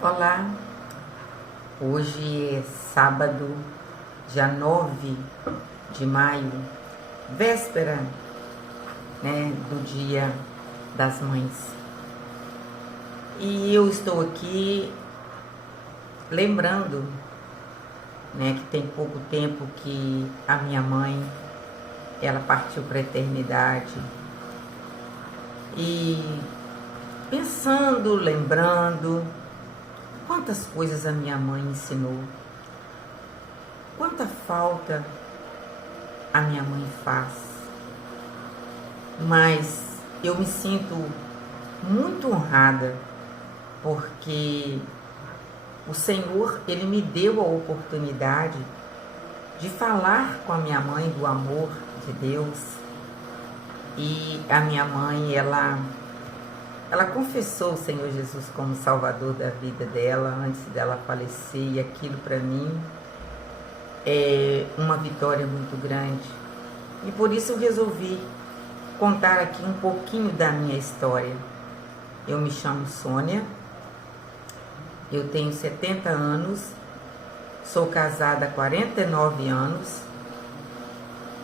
Olá, hoje é sábado, dia 9 de maio, véspera, do Dia das Mães. E eu estou aqui lembrando, que tem pouco tempo que a minha mãe, ela partiu para a eternidade. E pensando, lembrando, quantas coisas a minha mãe ensinou, quanta falta a minha mãe faz, mas eu me sinto muito honrada porque o Senhor, Ele me deu a oportunidade de falar com a minha mãe do amor de Deus. E a minha mãe, ela confessou o Senhor Jesus como Salvador da vida dela antes dela falecer, e aquilo para mim é uma vitória muito grande. E por isso eu resolvi contar aqui um pouquinho da minha história. Eu me chamo Sônia, eu tenho 70 anos, sou casada há 49 anos,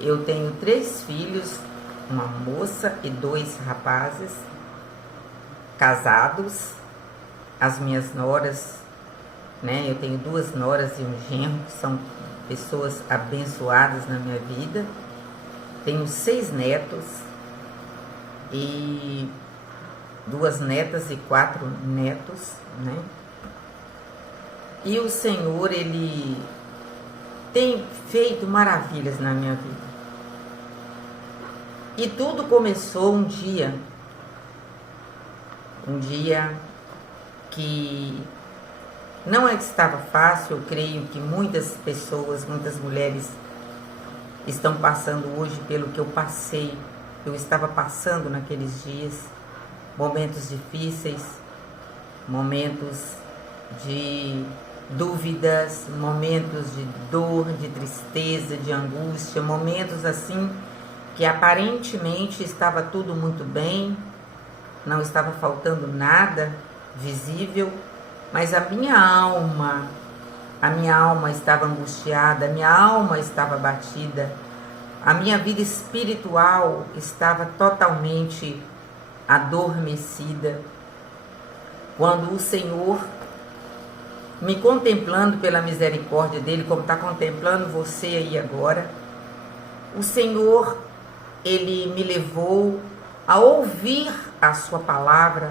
eu tenho 3 filhos, uma moça e 2 rapazes, casados. As minhas noras, eu tenho 2 noras e um genro, que são pessoas abençoadas na minha vida. Tenho 6 netos e 2 netas e 4 netos, E o Senhor, Ele tem feito maravilhas na minha vida. E tudo começou um dia que não é que estava fácil. Eu creio que muitas pessoas, muitas mulheres estão passando hoje pelo que eu passei. Eu estava passando naqueles dias, momentos difíceis, momentos de dúvidas, momentos de dor, de tristeza, de angústia, momentos assim que aparentemente estava tudo muito bem, não estava faltando nada visível, mas a minha alma estava angustiada, a minha alma estava abatida, a minha vida espiritual estava totalmente adormecida. Quando o Senhor, me contemplando pela misericórdia dele, como está contemplando você aí agora, o Senhor, Ele me levou a ouvir a sua palavra,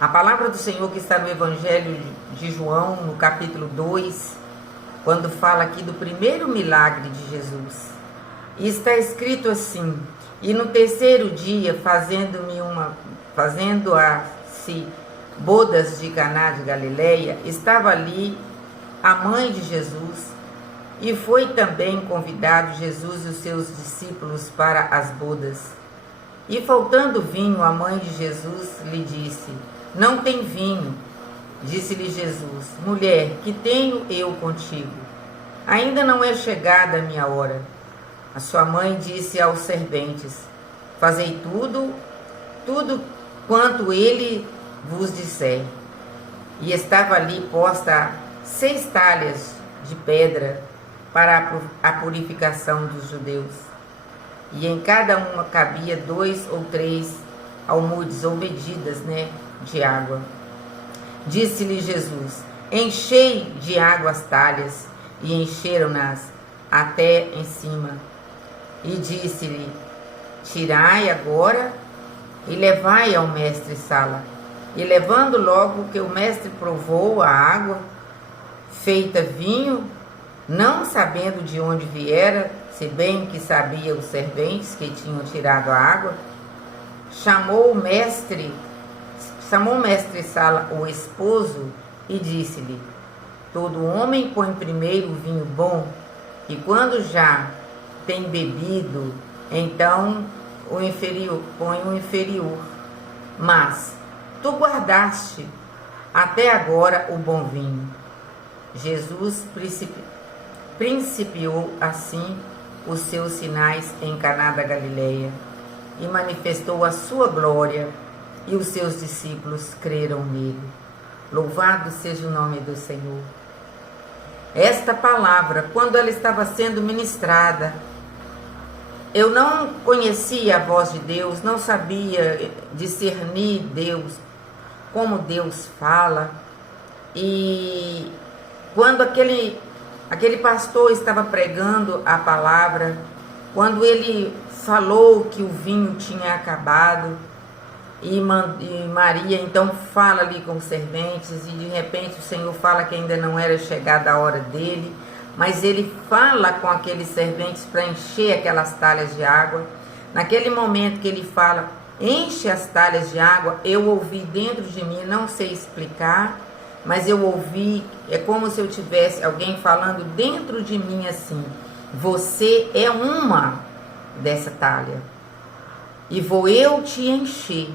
a palavra do Senhor que está no Evangelho de João, no capítulo 2, quando fala aqui do primeiro milagre de Jesus. E está escrito assim: e no 3º dia, fazendo-se bodas de Caná de Galileia, estava ali a mãe de Jesus, e foi também convidado Jesus e os seus discípulos para as bodas. E faltando vinho, a mãe de Jesus lhe disse: não tem vinho. Disse-lhe Jesus: mulher, que tenho eu contigo? Ainda não é chegada a minha hora. A sua mãe disse aos serventes: fazei tudo quanto ele vos disser. E estava ali posta 6 talhas de pedra para a purificação dos judeus. E em cada uma cabia 2 ou 3 almudes ou medidas, de água. Disse-lhe Jesus: enchei de água as talhas. E encheram-nas até em cima. E disse-lhe: tirai agora e levai ao mestre Sala. E levando logo que o mestre provou a água, feita vinho, não sabendo de onde viera, se bem que sabia os serventes que tinham tirado a água, chamou o mestre Sala, o esposo, e disse-lhe: todo homem põe primeiro o vinho bom, e quando já tem bebido, então põe o inferior. Mas tu guardaste até agora o bom vinho. Jesus principiou assim os seus sinais em Caná da Galileia e manifestou a sua glória, e os seus discípulos creram nele. Louvado seja o nome do Senhor. Esta palavra, quando ela estava sendo ministrada, eu não conhecia a voz de Deus, não sabia discernir Deus, como Deus fala. E quando aquele pastor estava pregando a palavra, quando ele falou que o vinho tinha acabado, e Maria então fala ali com os serventes, e de repente o Senhor fala que ainda não era chegada a hora dele, mas ele fala com aqueles serventes para encher aquelas talhas de água. Naquele momento que ele fala, enche as talhas de água, eu ouvi dentro de mim, não sei explicar, mas eu ouvi, é como se eu tivesse alguém falando dentro de mim assim: você é uma dessa talha, e vou eu te encher.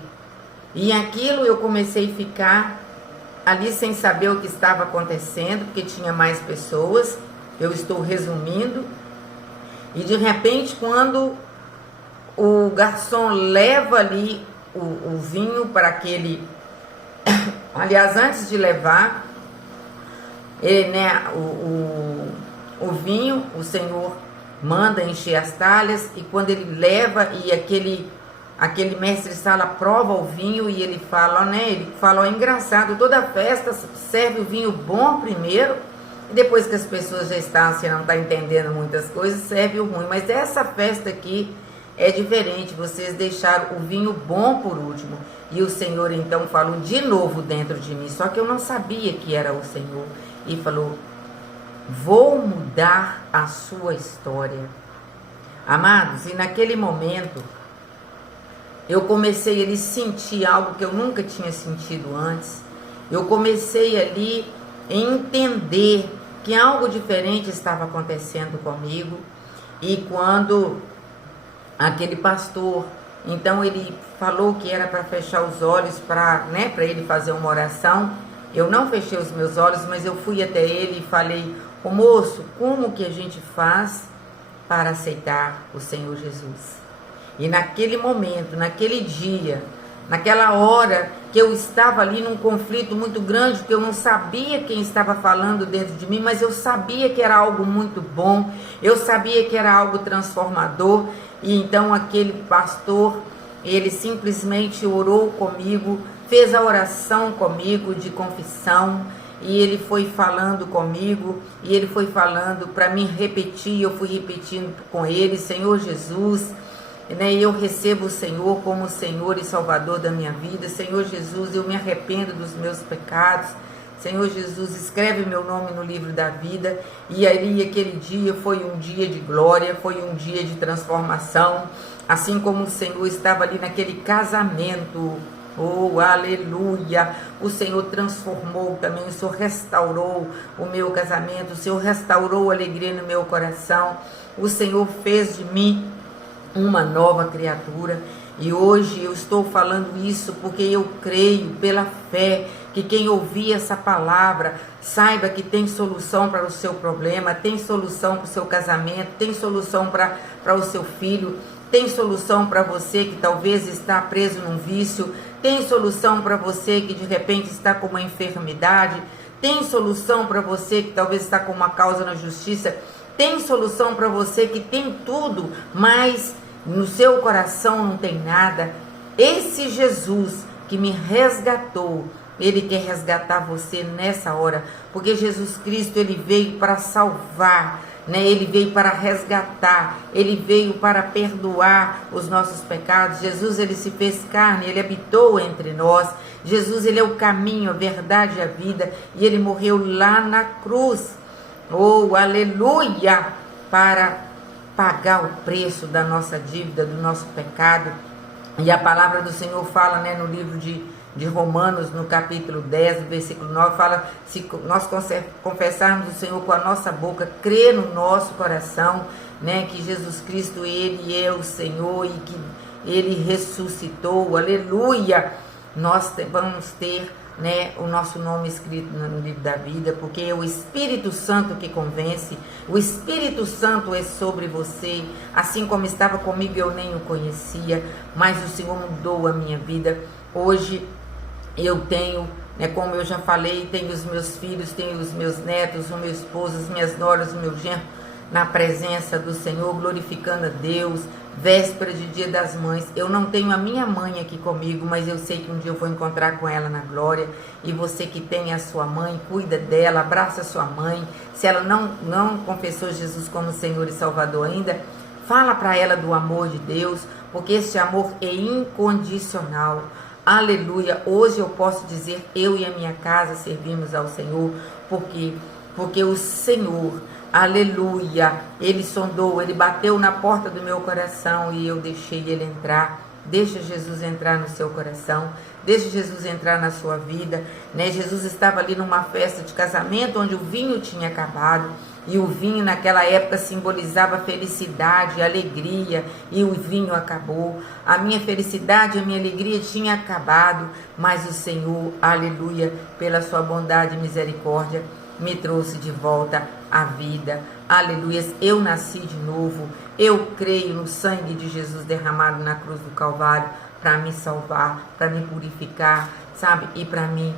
E aquilo eu comecei a ficar ali sem saber o que estava acontecendo, porque tinha mais pessoas, eu estou resumindo, e de repente quando o garçom leva ali o vinho para aquele... Aliás, antes de levar o vinho, o Senhor manda encher as talhas, e quando ele leva e aquele mestre-sala prova o vinho e ele fala, ele fala, engraçado, toda festa serve o vinho bom primeiro, e depois que as pessoas já estão, você não está entendendo muitas coisas, serve o ruim. Mas essa festa aqui é diferente, vocês deixaram o vinho bom por último. E o Senhor então falou de novo dentro de mim, só que eu não sabia que era o Senhor, e falou: vou mudar a sua história. Amados, e naquele momento eu comecei ali a sentir algo que eu nunca tinha sentido antes. Eu comecei ali a entender que algo diferente estava acontecendo comigo. E quando aquele pastor, então ele falou que era para fechar os olhos, para ele fazer uma oração, eu não fechei os meus olhos, mas eu fui até ele e falei: ô moço, como que a gente faz para aceitar o Senhor Jesus? E naquele momento, naquele dia, naquela hora que eu estava ali num conflito muito grande, porque eu não sabia quem estava falando dentro de mim, mas eu sabia que era algo muito bom, eu sabia que era algo transformador. E então aquele pastor, ele simplesmente orou comigo, fez a oração comigo de confissão, e ele foi falando comigo, e ele foi falando para mim repetir, eu fui repetindo com ele: Senhor Jesus, eu recebo o Senhor como Senhor e Salvador da minha vida. Senhor Jesus, eu me arrependo dos meus pecados. Senhor Jesus, escreve meu nome no livro da vida. E ali aquele dia foi um dia de glória, foi um dia de transformação, assim como o Senhor estava ali naquele casamento. Oh, aleluia! O Senhor transformou também, o Senhor restaurou o meu casamento, o Senhor restaurou a alegria no meu coração, o Senhor fez de mim uma nova criatura. E hoje eu estou falando isso porque eu creio pela fé que quem ouvir essa palavra saiba que tem solução para o seu problema, tem solução para o seu casamento, tem solução para o seu filho, tem solução para você que talvez está preso num vício, tem solução para você que de repente está com uma enfermidade, tem solução para você que talvez está com uma causa na justiça, tem solução para você que tem tudo, mas no seu coração não tem nada. Esse Jesus que me resgatou, ele quer resgatar você nessa hora, porque Jesus Cristo, ele veio para salvar, ele veio para resgatar, ele veio para perdoar os nossos pecados. Jesus, ele se fez carne, ele habitou entre nós. Jesus, ele é o caminho, a verdade e a vida, e ele morreu lá na cruz, oh, aleluia, para pagar o preço da nossa dívida, do nosso pecado. E a palavra do Senhor fala, no livro de Romanos, no capítulo 10, versículo 9, fala: se nós confessarmos o Senhor com a nossa boca, crer no nosso coração, que Jesus Cristo, ele é o Senhor e que ele ressuscitou, aleluia, nós vamos ter o nosso nome escrito no livro da vida, porque é o Espírito Santo que convence. O Espírito Santo é sobre você, assim como estava comigo, eu nem o conhecia, mas o Senhor mudou a minha vida. Hoje eu tenho né? Como eu já falei, tenho os meus filhos, tenho os meus netos, o meu esposo, as minhas noras, o meu genro, na presença do Senhor, glorificando a Deus, véspera de Dia das Mães. Eu não tenho a minha mãe aqui comigo, mas eu sei que um dia eu vou encontrar com ela na glória. E você que tem a sua mãe, cuida dela, abraça a sua mãe. Se ela não confessou Jesus como Senhor e Salvador ainda, fala para ela do amor de Deus, porque esse amor é incondicional. Aleluia. Hoje eu posso dizer, eu e a minha casa servimos ao Senhor, porque o Senhor, aleluia, Ele sondou, Ele bateu na porta do meu coração e eu deixei Ele entrar. Deixa Jesus entrar no seu coração, deixa Jesus entrar na sua vida, né? Jesus estava ali numa festa de casamento onde o vinho tinha acabado, e o vinho naquela época simbolizava felicidade, alegria, e o vinho acabou. A minha felicidade, a minha alegria tinha acabado, mas o Senhor, aleluia, pela sua bondade e misericórdia, me trouxe de volta à vida. Aleluia, eu nasci de novo. Eu creio no sangue de Jesus derramado na cruz do Calvário para me salvar, para me purificar, sabe? E para mim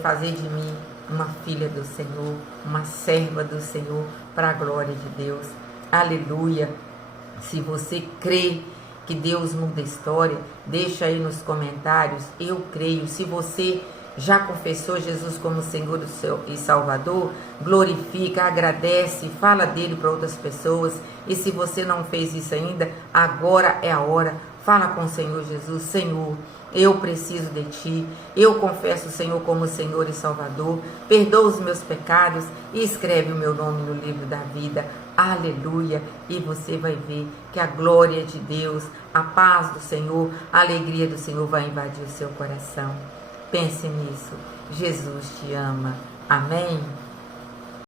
fazer de mim uma filha do Senhor, uma serva do Senhor, para a glória de Deus. Aleluia. Se você crê que Deus muda a história, deixa aí nos comentários, eu creio. Se você já confessou Jesus como Senhor e Salvador, glorifica, agradece, fala dele para outras pessoas. E se você não fez isso ainda, agora é a hora. Fala com o Senhor Jesus: Senhor, eu preciso de Ti, eu confesso o Senhor como Senhor e Salvador, perdoa os meus pecados e escreve o meu nome no livro da vida. Aleluia! E você vai ver que a glória de Deus, a paz do Senhor, a alegria do Senhor vai invadir o seu coração. Pense nisso. Jesus te ama. Amém?